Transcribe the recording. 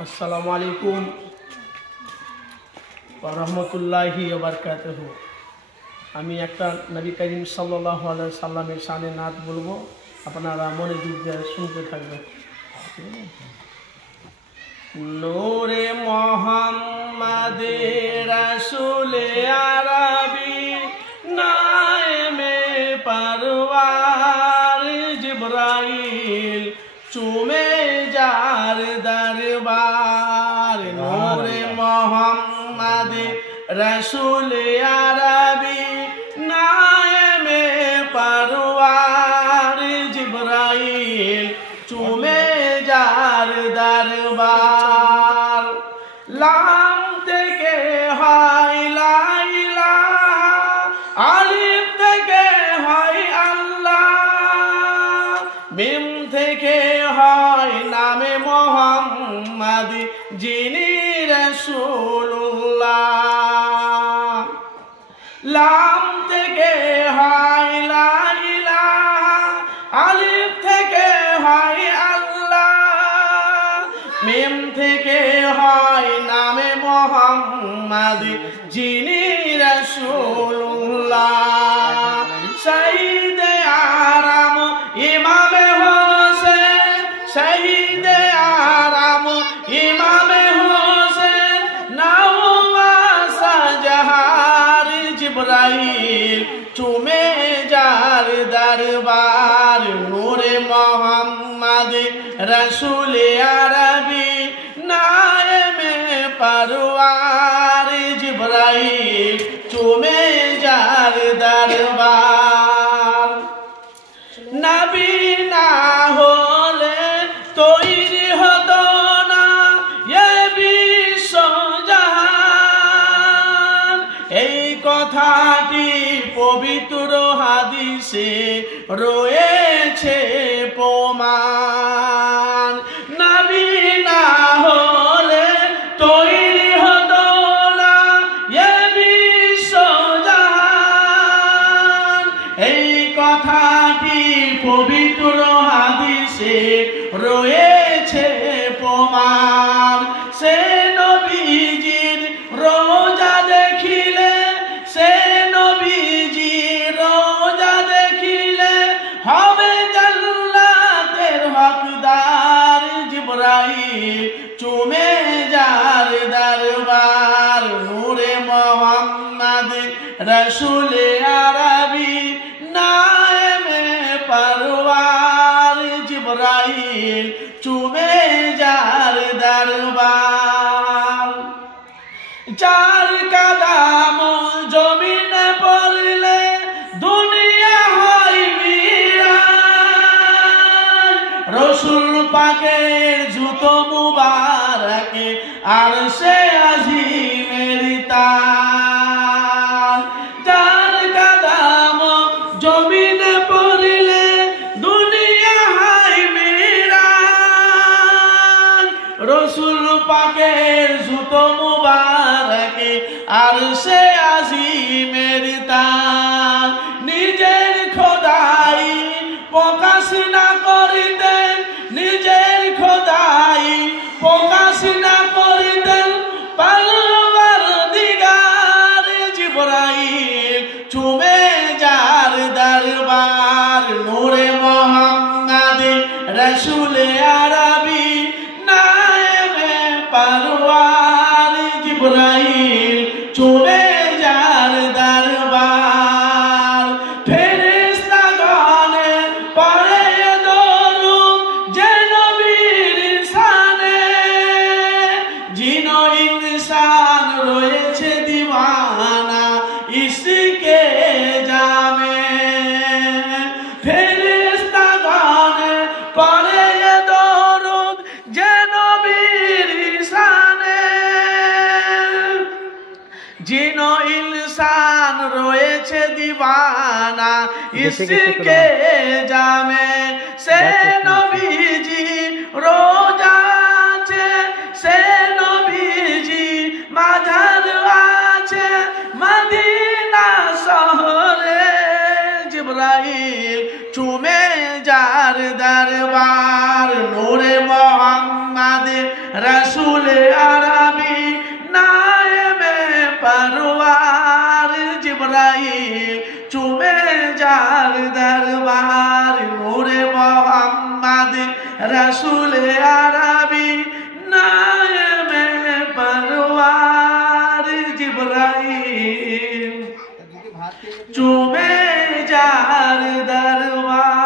আসসালামু আলাইকুম ওয়া রাহমাতুল্লাহি ওয়া বারাকাতুহু। আমি একটা নবী করিম সাল্লাল্লাহু আলাইহি সাল্লামের শানে নাত বলবো, আপনারা মনোযোগ দিয়ে শুনতে থাকবেন। নূরে মুহাম্মদে রাসূলে আরবি নায়েমে পরওয়ার জিবরাইল চুমে যার দরবার। নূরে মুহাম্মদে রাসূলে আরবি নায়েমে পরওয়ার জিবরাইল চুমে যার দরবার। লাম থেকে হয় লা ইলাহা, আলিফ থেকে হয় আল্লাহ, মিম থেকে হয় নামে মুহাম্মদ যিনি রাসূলুল্লাহ। লাম থেকে হয় লা ইলাহা, আলিফ থেকে হয় আল্লাহ, মিম থেকে হয় নামে মুহাম্মদ যিনি রাসূলুল্লাহ। শহীদে আরাম ইমামে হোসেন, শহীদে আরাম ইমামে হোসেন নওয়াসা জাহার জিবরাইল চুমে যার দরবার। নূরে মুহাম্মদ রাসূলে আরবি নায়েমে পরওয়ার জিবরাইল চুমে যার দরবার। নবী না হলে তৈরি হতো না এ বিশ্বজাহান, এই কথাটি পবিত্র হাদিসে রয়েছে প্রমাণ। নবী না হলে তৈরি হতো না এ বিশ্বজাহান, এই কথাটি পবিত্র হাদিসে রয়েছে প্রমাণ। সে নবীজির রোজা দেখিলে, সে নবীজির রোজা দেখিলে হবে জান্নাতের হকদার জিবরাইল চুমে যার দরবার। নূরে মুহাম্মদ রাসূলে আরবি নায়েমে পরওয়ার জিবরাইল চুমে যার দরবার। যার কদম জমিনে পড়লে দুনিয়া হয় বিরান, রাসূল পাকের জুতো মুবারকে আরশে আজিমের তান। যার কদম জমিনে পড়লে দুনিয়া হয় বিরান, রাসূল পাকের জুতো মুবারকে আরশে আজিমের তান। নিজের খোদাই প্রকাশ না করিতেন, নিজের খোদাই প্রকাশ না করিতেন পরওয়ারদিগার জিবরাইল চুমে যার দরবার। নূরে মুহাম্মদ রাসূলে আরবি নায়েমে পরওয়ার জিবরাইল চুমে যার দরবার। ফেরেশতাগণে পড়ে দরুদ যে নবীর শানে, জিন ইনসান রয়েছে দিওয়ানা ইশকে জামে। ফেরেশতাগণে পড়ে দরুদ যে নবীর শানে, জিন ইনসান রয়েছে দিওয়ানা ইশকে জামে। সে নবীজি রোজা আছে, সে নবীজি মাজার আছে মদিনা শহরে, জিবরাইল চুমে যার দরবার। নূরে মুহাম্মদ रसूल अरबी नायमे परवार जिब्राइल चुमे जार दरबार नूरे मोहम्मद रसूल अरबी नायमे परवार जिब्राइल चुमे जार दरबार